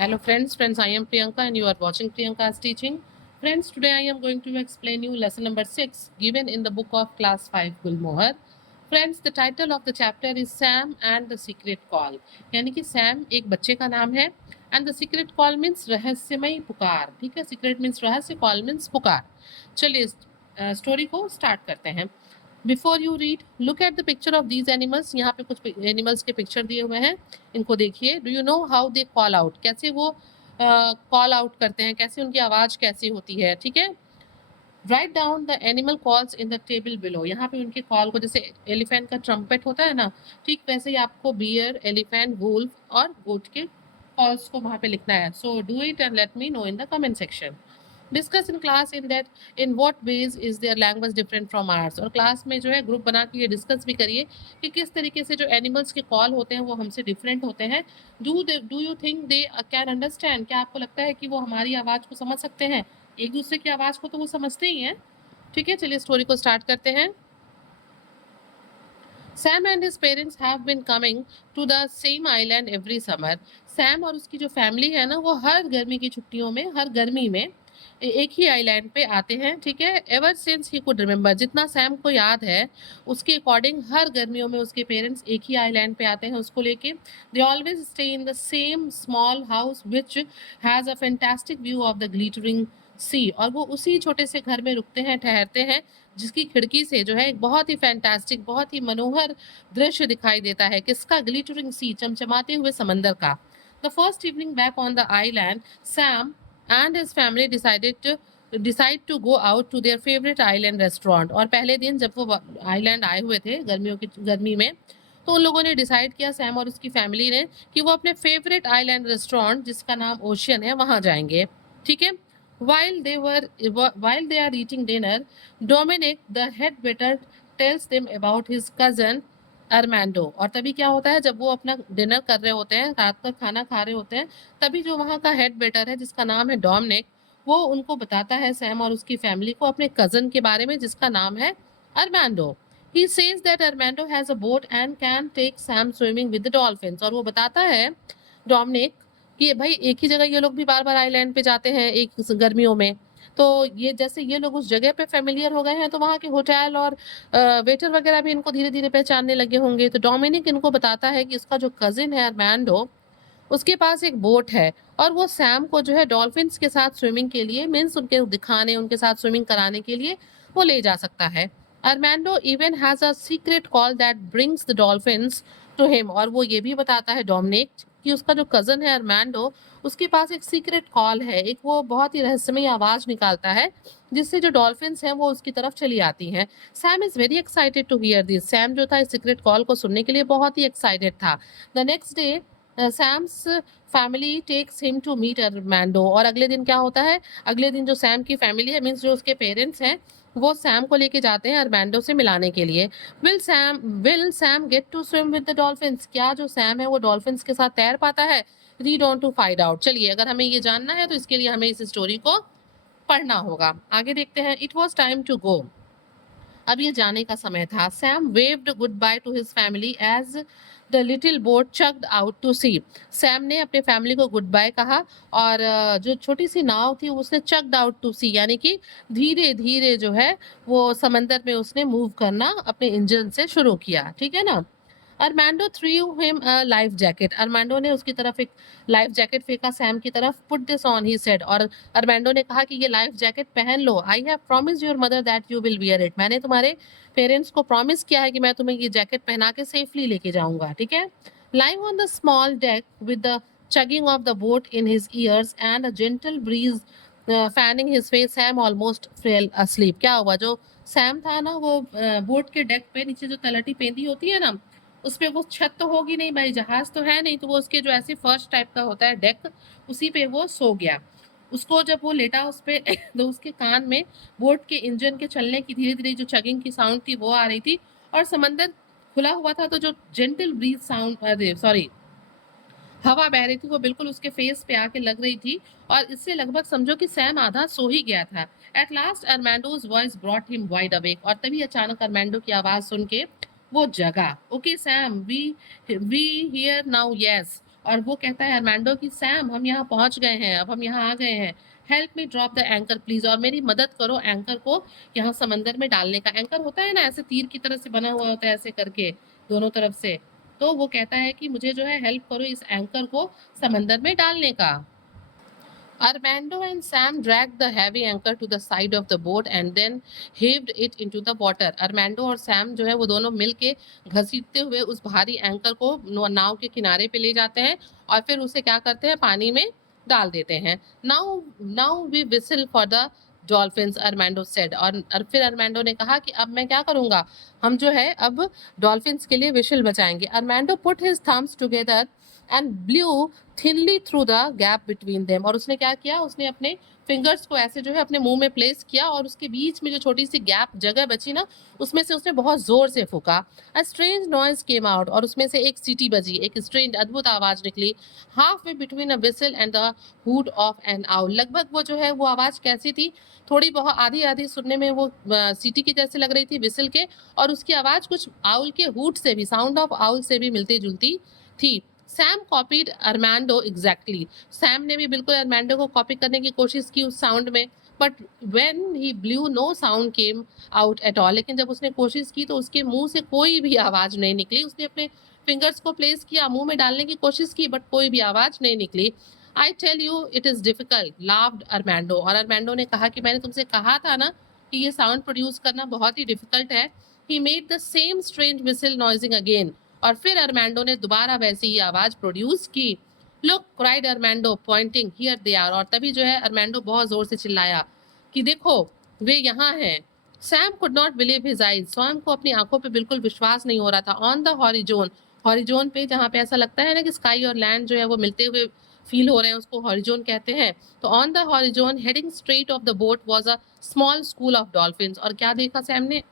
Hello friends, I am Priyanka and you are watching Priyanka's teaching. Friends, today I am going to explain you lesson number 6 given in the book of class 5 Gulmohar. Friends, the title of the chapter is Sam and the Secret Call. यानी कि Sam एक बच्चे का नाम है and the secret call means रहस्यमय पुकार. ठीक है, secret means रहस्य, call means पुकार. चलिए स्टोरी को स्टार्ट करते हैं. Before you read look at the picture of these animals. यहाँ पे कुछ एनिमल्स के पिक्चर दिए हुए हैं, इनको देखिए. Do you know how they call out, कैसे वो कॉल आउट करते हैं, कैसे उनकी आवाज़ कैसी होती है. ठीक है, write down the animal calls in the table below. यहाँ पे उनके कॉल को, जैसे एलिफेंट का ट्रम्पेट होता है ना, ठीक वैसे ही आपको बियर, एलिफेंट, वुल्फ और गोट के कॉल्स को वहाँ पे लिखना है. So do it and let me know in the comment section. Discuss in class in that in what ways is their language different from ours. और क्लास में जो है ग्रुप बना के ये डिस्कस भी करिए कि किस तरीके से जो एनिमल्स के कॉल होते हैं वो हमसे डिफरेंट होते हैं. Do you think they can understand, क्या आपको लगता है कि वो हमारी आवाज़ को समझ सकते हैं? एक दूसरे की आवाज़ को तो वो समझते ही हैं. ठीक है, चलिए स्टोरी को स्टार्ट करते हैं. Sam and his parents have been coming to the same island every summer. Sam और उसकी जो फैमिली है ना, वो हर गर्मी की छुट्टियों में, हर गर्मी में एक ही आइलैंड पे आते हैं. ठीक है, ever since he could remember, जितना सैम को याद है उसके अकॉर्डिंग हर गर्मियों में उसके पेरेंट्स एक ही आइलैंड पे आते हैं उसको लेके. They always stay in the same small house which has a fantastic view of the glittering sea. और वो उसी छोटे से घर में रुकते हैं, ठहरते हैं, जिसकी खिड़की से जो है एक बहुत ही फैंटास्टिक, बहुत ही मनोहर दृश्य दिखाई देता है. किसका? ग्लिटरिंग सी, चमचमाते हुए समंदर का. The first evening back on the island, Sam and his family decide to go out to their favorite island restaurant. और पहले दिन जब वो आइलैंड आए हुए थे गर्मी में, तो उन लोगों ने डिसाइड किया, सैम और उसकी फैमिली ने, कि वो अपने फेवरेट आइलैंड रेस्टोरेंट जिसका नाम ओशियन है वहाँ जाएंगे. ठीक है, while they are eating dinner, Dominic the head waiter tells them about his cousin अरमैंडो. और तभी क्या होता है, जब वो अपना डिनर कर रहे होते हैं, रात का खाना खा रहे होते हैं, तभी जो वहाँ का हेड वेटर है जिसका नाम है डोमिनिक, वो उनको बताता है सैम और उसकी फैमिली को अपने कज़न के बारे में जिसका नाम है Armando. He says that Armando has a boat and can take Sam swimming with the dolphins. और वो बताता है डोमिनिक कि भाई एक ही जगह ये लोग भी बार बार आइलैंड पे जाते हैं एक गर्मियों में, तो ये जैसे ये लोग उस जगह पे फेमिलियर हो गए हैं, तो वहाँ के होटल और वेटर वगैरह भी इनको धीरे धीरे पहचानने लगे होंगे. तो डोमिनिक इनको बताता है कि इसका जो कजिन है अरमैंडो, उसके पास एक बोट है और वो सैम को जो है डॉल्फिन्स के साथ स्विमिंग के लिए, मीन्स उनके दिखाने, उनके साथ स्विमिंग कराने के लिए वो ले जा सकता है. Armando even has a secret call that brings the dolphins to him. और वो ये भी बताता है डोमिनिक कि उसका जो कज़न है अरमैंडो, उसके पास एक सीक्रेट कॉल है, एक वो बहुत ही रहस्यमय आवाज़ निकालता है जिससे जो डॉल्फिन्स हैं वो उसकी तरफ चली आती हैं. Sam is very excited to hear this. Sam जो था इस सीक्रेट कॉल को सुनने के लिए बहुत ही एक्साइटेड था. The next day Sam's family takes him to meet Armando. और अगले दिन क्या होता है, अगले दिन जो सैम की फैमिली है, मीन्स जो उसके पेरेंट्स हैं, वो सैम को लेके जाते हैं अरमैंडो से मिलाने के लिए. Will Sam get to swim with the dolphins. क्या जो सैम है वो डॉल्फिन्स के साथ तैर पाता है? Read on to find out. चलिए, अगर हमें ये जानना है तो इसके लिए हमें इस स्टोरी को पढ़ना होगा. आगे देखते हैं. It was time to go. अब ये जाने का समय था. Sam waved good bye to his family as the little boat chugged out to sea. Sam ने अपने फैमिली को गुड बाय कहा और जो छोटी सी नाव थी उसने चक्ड आउट टू सी, यानी कि धीरे धीरे जो है वो समंदर में उसने मूव करना अपने इंजन से शुरू किया. ठीक है ना. Armando threw him a life jacket. Armando ने उसकी तरफ एक लाइफ जैकेट फेंका सैम की तरफ. Put this on he said. और अरमैंडो ने कहा कि ये लाइफ जैकेट पहन लो. I have promised your mother that you will wear it. मैंने तुम्हारे पेरेंट्स को प्रॉमिस किया है कि मैं तुम्हें ये जैकेट पहना के सेफली लेके जाऊंगा. ठीक है. Lying on the small deck with the chugging of the boat in his ears and a gentle breeze fanning his face, Sam almost fell asleep. क्या हुआ, जो सैम था ना वो बोट के डेक पे नीचे जो तलहटी पेंदी होती है ना, उस पे वो छत तो होगी नहीं भाई, जहाज तो है नहीं, तो वो उसके जो ऐसे फर्श टाइप का होता है डेक, उसी पे वो सो गया. उसको जब वो लेटा उस पे तो उसके कान में बोट के इंजन के चलने की धीरे धीरे जो चगिंग की साउंड थी वो आ रही थी और समंदर खुला हुआ था, तो जो जेंटल ब्रीज साउंड, सॉरी, हवा बह रही थी, वो बिल्कुल उसके फेस पे आके लग रही थी और इससे लगभग समझो कि सैम आधा सो ही गया था. At last Armando's voice brought him wide awake. और तभी अचानक अरमैंडो की आवाज सुन के वो जगा. Okay Sam, we here now, yes. और वो कहता है अरमांडो कि सैम हम यहाँ पहुंच गए हैं, अब हम यहाँ आ गए हैं, help me drop the anchor please, और मेरी मदद करो एंकर को यहाँ समंदर में डालने का। एंकर होता है ना ऐसे तीर की तरह से बना हुआ होता है ऐसे करके दोनों तरफ से, तो वो कहता है कि मुझे जो है हेल्प करो इस एंकर को समंदर में डालने का। Armando and Sam dragged the heavy anchor to the side of the boat and then heaved it into the water. Armando और Sam जो है वो दोनों मिलके घसीटते हुए उस भारी एंकर को नाव के किनारे पे ले जाते हैं और फिर उसे क्या करते हैं, पानी में डाल देते हैं। Now we whistle for the dolphins, Armando said. और फिर अरमांडो ने कहा कि अब मैं क्या करूंगा, हम जो है अब डॉल्फिन्स के लिए विशल बचाएंगे। Armando put his thumbs together and blew thinly through the gap between them. और उसने क्या किया, उसने अपने फिंगर्स को ऐसे जो है अपने मुंह में प्लेस किया और उसके बीच में जो छोटी सी गैप जगह बची ना, उसमें से उसने बहुत जोर से फूका। A strange noise came out, और उसमें से एक सीटी बजी, एक स्ट्रेंज अद्भुत आवाज निकली। Half way between a whistle and the hood of N owl. लगभग वो जो है वो आवाज कैसी थी, थोड़ी बहुत आधी आधी सुनने में वो सीटी की जैसे लग रही थी विसल के, और उसकी आवाज कुछ आउल के हुड से भी, साउंड ऑफ आउल से भी मिलती जुलती थी। Sam copied Armando exactly. Sam ने भी बिल्कुल अरमांडो को कॉपी करने की कोशिश की उस साउंड में, but when he blew no sound came out at all. लेकिन जब उसने कोशिश की तो उसके मुंह से कोई भी आवाज नहीं निकली। उसने अपने फिंगर्स को प्लेस किया, मुंह में डालने की कोशिश की, बट कोई भी आवाज नहीं निकली। I tell you it is difficult, laughed Armando. और अरमांडो ने कहा कि मैंने तुमसे कहा था ना कि ये साउंड प्रोड्यूस करना बहुत ही डिफिकल्ट है। He made the same strange whistle noising again. और फिर अरमांडो ने दोबारा वैसी ही आवाज प्रोड्यूस की। Look cried Armando pointing here they are. और तभी जो है अरमांडो बहुत जोर से चिल्लाया कि देखो वे यहाँ हैं। Sam could not believe his eyes. Sam को अपनी आंखों पे बिल्कुल विश्वास नहीं हो रहा था। ऑन द हॉरिजोन, हॉरिजोन पे जहाँ पे ऐसा लगता है ना कि स्काई और लैंड जो है वो मिलते हुए फील हो रहे हैं, उसको हॉरिजोन कहते हैं। तो on the horizon heading straight of the boat was a small school of dolphins. और क्या देखा सैम ने?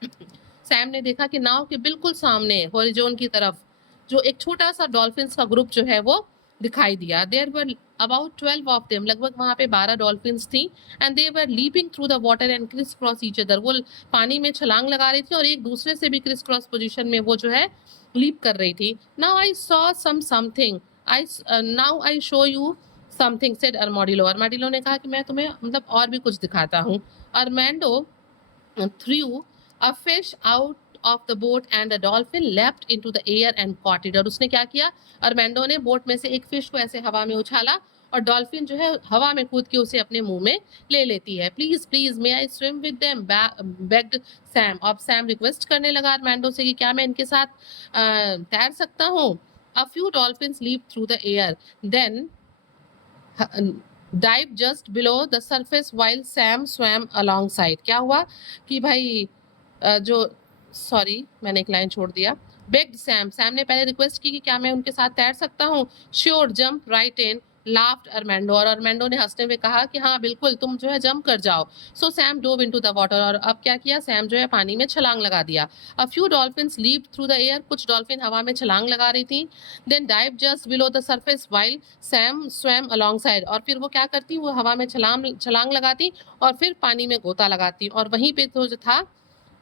सैम ने देखा कि नाव के बिल्कुल सामने हॉरिजोन की तरफ जो एक छोटा सा डॉल्फिन्स का ग्रुप जो है वो दिखाई दिया। There were about 12 of them. लगभग वहां पे 12 डॉल्फिन्स थी। And they were leaping through the water and criss cross each other. वो पानी में छलांग लगा रही थी और एक दूसरे से भी क्रिस क्रॉस पोजीशन में वो जो है लीप कर रही थी। Now I saw something, I now I show you something said armadillo. Armadillo ने कहा कि मैं तुम्हें मतलब और भी कुछ दिखाता हूँ। Armando threw a fish out of the boat and a dolphin leapt into the air and caught it। और उसने क्या किया, अरमांडो ने बोट में से एक फिश को ऐसे हवा में उछाला और डॉल्फिन जो है हवा में कूद के उसे अपने मुंह में ले लेती है। Please please may I swim with them, bagged Sam. अब सैम रिक्वेस्ट करने लगा अरमांडो से कि क्या मैं इनके साथ तैर सकता हूँ। A few dolphins leaped through the air, then dive just below the surface while Sam swam alongside। क्या हुआ कि भाई जो सॉरी मैंने एक लाइन छोड़ दिया। बेग्ड सैम, सैम ने पहले रिक्वेस्ट की कि क्या मैं उनके साथ तैर सकता हूँ। श्योर जंप राइट इन, लाफ्ड अरमांडो। और अरमांडो ने हंसते हुए कहा कि हाँ बिल्कुल तुम जो है जंप कर जाओ। So Sam dove into the water. और अब क्या किया, सैम जो है पानी में छलांग लगा दिया। A few dolphins leaped through the air. कुछ डॉल्फिन हवा में छलांग लगा रही थी। Then dive just below the surface while Sam swam alongside. और फिर वो क्या करती, वो हवा में छलांग लगाती और फिर पानी में गोता लगाती। और वहीं पे तो जो था,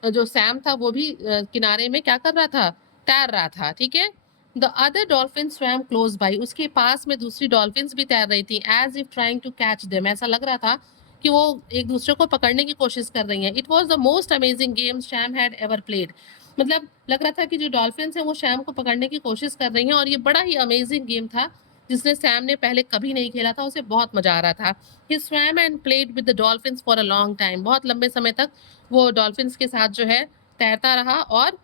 जो सैम था वो भी किनारे में क्या कर रहा था, तैर रहा था। ठीक है। The other dolphin swam close by. उसके पास में दूसरी डॉल्फिन्स भी तैर रही थी। As if trying to catch them. ऐसा लग रहा था कि वो एक दूसरे को पकड़ने की कोशिश कर रही हैं। It was the most amazing game sham had ever played. मतलब लग रहा था कि जो डॉल्फिन्स हैं वो शैम को पकड़ने की कोशिश कर रही हैं और ये बड़ा ही अमेजिंग गेम था जिसने सैम ने पहले कभी नहीं खेला था। उसे बहुत मजा आ रहा था। He swam and played with the dolphins for a long time. बहुत लंबे समय तक वो डॉल्फिन्स के साथ जो है तैरता रहा और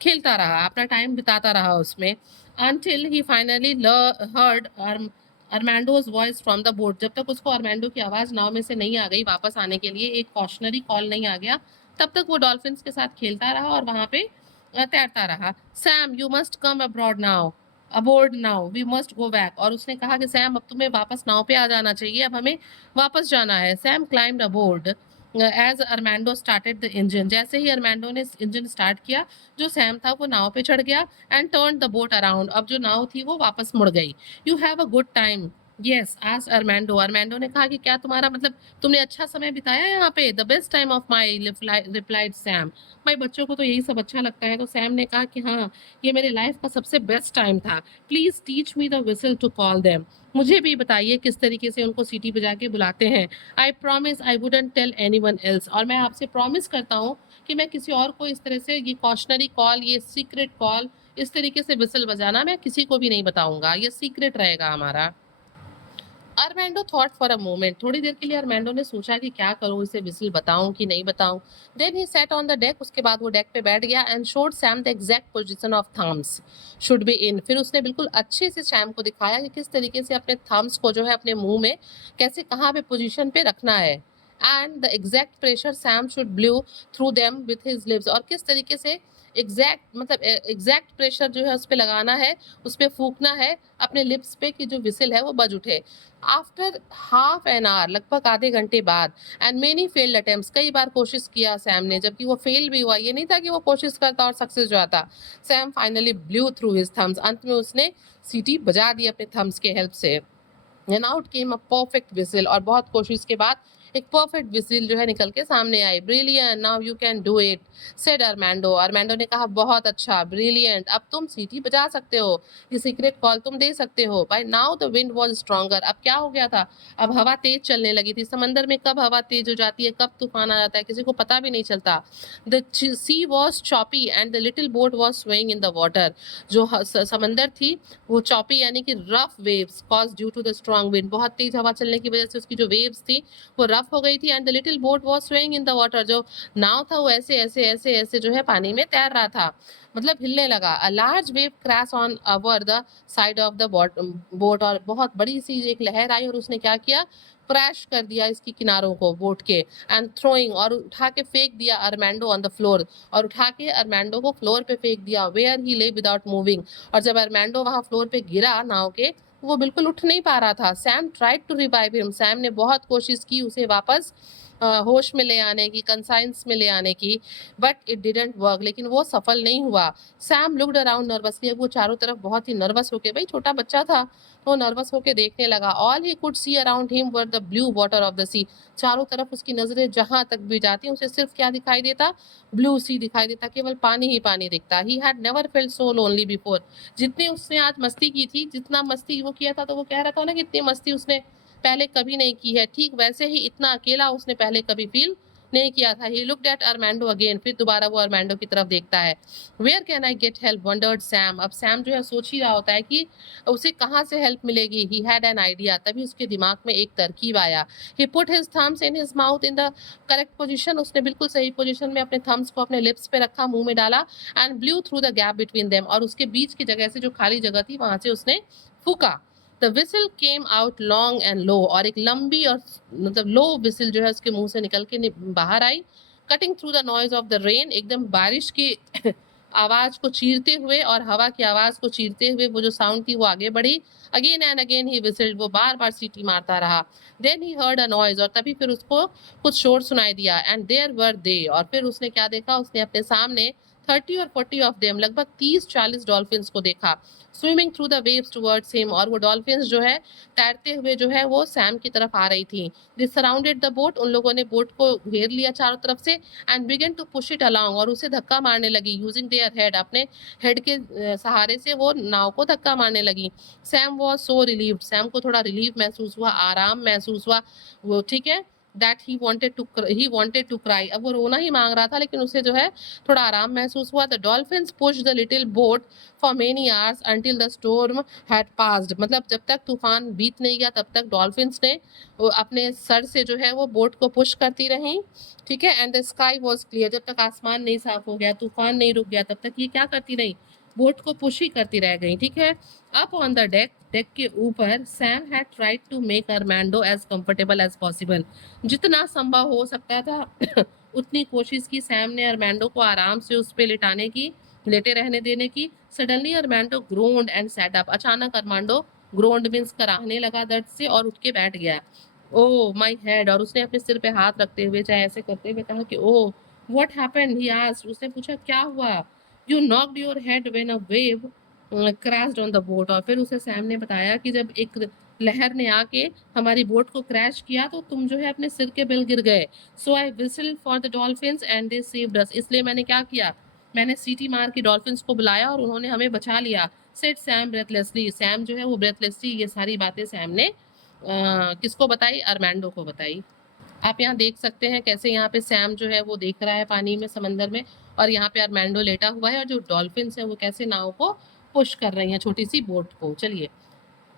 खेलता रहा, अपना टाइम बिताता रहा उसमें। until he finally heard Armando's voice from the boat. जब तक उसको अरमांडो की आवाज नाव में से नहीं आ गई वापस आने के लिए, एक कॉशनरी कॉल नहीं आ गया, तब तक वो डॉल्फिन्स के साथ खेलता रहा और वहां पे तैरता रहा। Sam you must come abroad now, aboard now we must go back. और उसने कहा कि सैम अब तुम्हें वापस नाव पे आ जाना चाहिए, अब हमें वापस जाना है। Sam climbed aboard as Armando started the engine. जैसे ही अरमांडो ने इंजन स्टार्ट किया, जो सैम था वो नाव पे चढ़ गया and turn the boat around. अब जो नाव थी वो वापस मुड़ गई। You have a good time yes, asked Armando. Armando ने कहा कि क्या तुम्हारा मतलब तुमने अच्छा समय बिताया यहाँ पे? The best time of my replied Sam. भाई बच्चों को तो यही सब अच्छा लगता है, तो सैम ने कहा कि हाँ, ये मेरे लाइफ का सबसे बेस्ट टाइम था। Please teach me the whistle to call them. मुझे भी बताइए किस तरीके से उनको सीटी बजा के बुलाते हैं। I promise I wouldn't tell anyone else. और मैं आपसे प्रॉमिस करता हूँ कि मैं किसी और को इस तरह से ये कॉशनरी कॉल, ये सीक्रेट कॉल, इस तरीके से व्हिसल बजाना मैं किसी को भी नहीं बताऊंगा। ये सीक्रेट रहेगा हमारा। अरमैंडो थॉट फॉर अ मोमेंट। थोड़ी देर के लिए अरमैंडो ने सोचा कि क्या करूं, इसे विसल बताऊं कि नहीं बताऊं। Then he sat on the deck. उसके बाद वो डेक पे बैठ गया and showed Sam the exact position of thumbs should be in. फिर उसने बिल्कुल अच्छे से सैम को दिखाया कि किस तरीके से अपने थम्स को जो है अपने मुंह में कैसे कहाँ पे पोजीशन पे रखना है। And the exact pressure Sam should blue through them with his lips. और किस तरीके से एग्जैक्ट मतलब एग्जैक्ट प्रेशर जो है उस पर लगाना है, उस पर फूकना है अपने लिप्स पे कि जो विसिल है वो बज उठे। आफ्टर हाफ एन आवर, लगभग आधे घंटे बाद, एंड मेनी फेल्ड अटेम्प्ट्स, कई बार कोशिश किया सैम ने, जबकि वो फेल भी हुआ। ये नहीं था कि वो कोशिश करता और सक्सेस जो आता। Sam finally blew through his thumbs. अंत में उसने सीटी बजा दी अपने थम्स के हेल्प से। And out came a perfect whistle. और बहुत कोशिश के बाद एक परफेक्ट विसिल जो है निकल के सामने आई। Brilliant, now you can do it, said Armando. Armando ने कहा बहुत अच्छा, ब्रिलियंट, अब तुम सीटी बजा सकते हो, ये सीक्रेट कॉल तुम दे सकते हो। By now the wind was stronger. अब क्या हो गया था, अब हवा तेज चलने लगी थी। समंदर में कब हवा तेज हो जाती है, कब तूफान आ जाता है, किसी को पता भी नहीं चलता। The sea was choppy and the little boat was swing in the water. जो समंदर थी वो चॉपी यानी कि rough waves cause due to the strong wind. बहुत तेज हवा चलने की वजह से उसकी जो वेव्स थी वो रफ हो गई थी। And the little boat was swing in the water. जो नाव था वो ऐसे ऐसे ऐसे ऐसे जो है पानी में तैर रहा था, मतलब हिलने लगा। A large wave crash on over the side of the boat. और बहुत बड़ी सी एक लहर आई और उसने क्या किया, क्रैश कर दिया इसकी किनारों को बोट के। एंड थ्रोइंग, और उठा के फेंक दिया अरमांडो ऑन द फ्लोर। और उठा के अरमांडो को फ्लोर पे फेंक दिया, वेयर ही ले विदाउट मूविंग। और जब अरमांडो वहां फ्लोर पे गिरा नाव के, वो बिल्कुल उठ नहीं पा रहा था। Sam tried to revive him. Sam ने बहुत कोशिश की उसे वापस होश में ले आने की, कंसाइंस में ले आने की, बट इट डिडंट वर्क। लेकिन वो सफल नहीं हुआ। Sam looked around nervously. वो चारों तरफ बहुत ही नर्वस होके, भाई छोटा बच्चा था तो नर्वस होके देखने लगा। All he could see around him were the blue water of the sea. चारों तरफ उसकी नजरें जहां तक भी जाती उसे सिर्फ क्या दिखाई देता, ब्लू सी दिखाई देता, केवल पानी ही पानी दिखता। He had never felt so lonely before. जितनी उसने आज मस्ती की थी, जितना मस्ती वो किया था, तो वो कह रहा था ना कि इतनी मस्ती उसने पहले कभी नहीं की है, ठीक वैसे ही इतना अकेला उसने पहले कभी फील नहीं किया था। He looked at Armando again. फिर दोबारा वो अरमांडो की तरफ देखता है। Where can I get help, wondered Sam. अब सैम जो है सोच ही रहा होता है कि उसे कहाँ से हेल्प मिलेगी। He had an idea. तभी उसके दिमाग में एक तरकीब आया। He put his thumbs in his mouth in the correct position. उसने बिल्कुल सही पोजिशन में अपने थम्स को अपने लिप्स पे रखा, मुंह में डाला। And blue through the gap between them. और उसके बीच की जगह से जो खाली जगह थी वहां से उसने फूका। The whistle came out long and low. और एक लंबी और मतलब लो विसल जो है उसके मुंह से निकल के बाहर आई। Cutting through the noise of the rain, एकदम बारिश की आवाज को चीरते हुए और हवा की आवाज को चीरते हुए वो जो साउंड थी वो आगे बढ़ी। Again and again he whistled. वो बार बार सीटी मारता रहा। Then he heard a noise. और तभी फिर उसको कुछ शोर सुनाई दिया। And there were they. और फिर उसने क्या देखा, उसने अपने सामने 30 और 40 ऑफ देम, लगभग 30-40 डॉल्फिन्स को देखा, swimming through the waves towards him. और वो डॉल्फिन्स जो है तैरते हुए जो है वो सैम की तरफ आ रही थी। दे सराउंडेड द बोट। उन लोगों ने बोट को घेर लिया चारों तरफ से। And began to push it along. और उसे धक्का मारने लगी, यूजिंग देयर हेड। अपने हेड के सहारे से वो नाव को धक्का मारने लगी। Sam was so relieved. Sam को थोड़ा रिलीफ महसूस हुआ, आराम महसूस हुआ। वो ठीक है, that he wanted to cry। अब वो रोना ही मांग रहा था, लेकिन उसे जो है थोड़ा आराम महसूस हुआ। The dolphins push the little boat for many hours until the storm had passed. मतलब जब तक तूफान बीत नहीं गया तब तक डॉल्फिन्स ने अपने सर से जो है वो बोट को पुश करती रही। ठीक है। And the sky was clear. जब तक आसमान नहीं साफ हो गया, तूफान नहीं रुक गया, तब तक ये क्या करती रही, बोट को पुश ही करती रह गई। ठीक है। Up on the deck, deck के ऊपर, Sam had tried to make Armando as comfortable as possible. जितना संभव हो सकता था उतनी कोशिश की सैम ने अरमांडो को आराम से उस पे लिटाने की, लेटे रहने देने की। Suddenly Armando ग्रोन्ड and set up. अचानक अरमांडो ग्रोन्ड मीन्स कराहने लगा दर्द से और उठ के बैठ गया। Oh my head. और उसने अपने सिर पे हाथ रखते हुए, चाहे ऐसे करते हुए कहा कि oh what happened, he asked. उसने पूछा क्या हुआ। You knocked your head when a wave crashed on the boat. और फिर उसे सैम ने बताया कि जब एक लहर ने आके हमारी बोट को क्रैश किया तो तुम जो है अपने सिर के बल गिर गए। So I whistle for the dolphins and they saved us. इसलिए मैंने क्या किया, मैंने सीटी मार के डॉल्फिन्स को बुलाया और उन्होंने हमें बचा लिया। Said Sam ब्रेथलेसली। सैम जो है वो ब्रेथलेसली ये सारी बातें सैम ने किसको बताई, अरमैंडो को बताई। आप यहाँ देख सकते हैं कैसे यहाँ पे सैम जो है वो देख रहा है पानी में, समंदर में, और यहाँ पे अरमैंडो लेटा हुआ है और जो डॉल्फिन्स है वो कैसे नाव को पुश कर रही हैं, छोटी सी बोट को। चलिए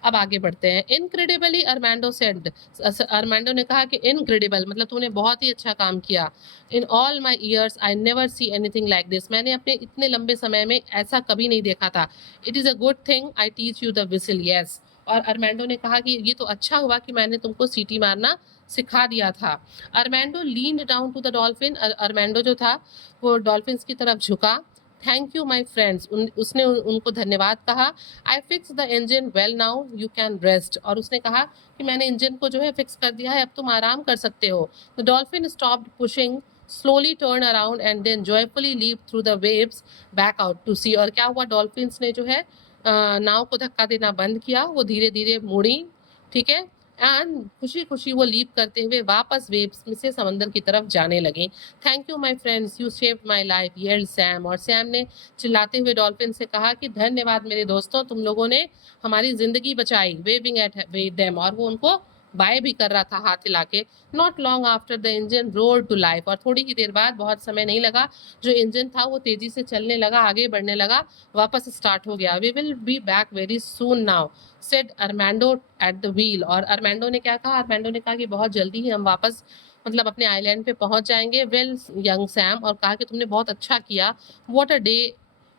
अब आगे बढ़ते हैं। Incredibly अरमैंडो said. अरमैंडो ने कहा कि इनक्रेडिबल मतलब तूने बहुत ही अच्छा काम किया। In all my years I never see anything like this. मैंने अपने इतने लंबे समय में ऐसा कभी नहीं देखा था। It is a good thing I teach you the whistle. Yes. और अरमैंडो ने कहा कि ये तो अच्छा हुआ कि मैंने तुमको सीटी मारना सिखा दिया था। Armando leaned down to the dolphin. Armando जो था वो डॉल्फिन्स की तरफ झुका। Thank you my friends. उसने उनको धन्यवाद कहा। I fix the engine well now you can rest. और उसने कहा कि मैंने इंजन को जो है फिक्स कर दिया है, अब तुम आराम कर सकते हो। The dolphin stopped pushing, slowly turn around and then joyfully leave through the waves back out to sea. और क्या हुआ, डॉल्फिन्स ने जो है नाव को धक्का देना बंद किया, वो धीरे धीरे मुड़ी, ठीक है, एंड खुशी खुशी वो लीप करते हुए वापस वेव्स में से समंदर की तरफ जाने लगे। Thank you my friends, you saved my life, yelled Sam. और सैम ने चिल्लाते हुए डॉल्फिन से कहा कि धन्यवाद मेरे दोस्तों, तुम लोगों ने हमारी जिंदगी बचाई। Waving at them. और वो उनको बाय भी कर रहा था हाथ हिला के। Not long after the engine roared to life. और थोड़ी ही देर बाद, बहुत समय नहीं लगा, जो इंजन था वो तेजी से चलने लगा, आगे बढ़ने लगा, वापस स्टार्ट हो गया। We will be back very soon now said Armando at the wheel. और अरमैंडो ने क्या कहा, अरमैंडो ने कहा कि बहुत जल्दी ही हम वापस मतलब अपने आइलैंड पे पहुंच जाएंगे। Well young Sam. और कहा कि तुमने बहुत अच्छा किया। What a day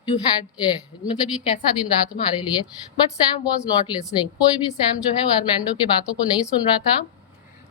you had, मतलब ये कैसा दिन रहा तुम्हारे लिए। But Sam was not listening. कोई भी सैम जो है वो अरमैंडो की बातों को नहीं सुन रहा था।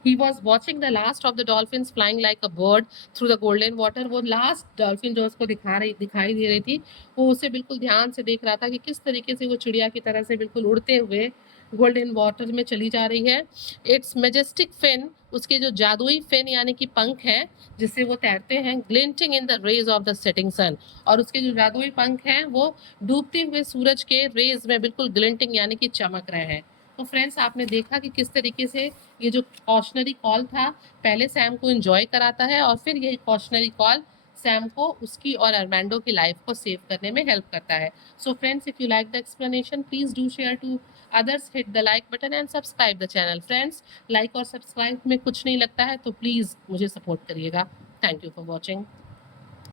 He was watching the last of the dolphins flying like a bird through the golden water। वो लास्ट डॉल्फिन जो उसको दिखाई दे रही थी, वो उसे बिल्कुल ध्यान से देख रहा था कि किस तरीके से वो चिड़िया की तरह से बिल्कुल उड़ते हुए गोल्डन वाटर में चली जा रही है। इट्स मेजेस्टिक फिन, उसके जो जादुई फिन यानी कि पंख हैं जिससे वो तैरते हैं, glinting in the rays of the setting sun. और उसके जो जादुई पंख हैं वो डूबते हुए सूरज के रेज में बिल्कुल ग्लिंटिंग यानी कि चमक रहे हैं। तो फ्रेंड्स, आपने देखा कि किस तरीके से ये जो कॉशनरी कॉल था पहले सैम को एंजॉय कराता है और फिर ये कॉशनरी कॉल सैम को उसकी और अरमैंडो की लाइफ को सेव करने में हेल्प करता है। So friends, if you like the explanation please do share to others, hit the like button and subscribe the channel। Friends, like और सब्सक्राइब में कुछ नहीं लगता है, तो प्लीज़ मुझे सपोर्ट करिएगा। Thank you for watching.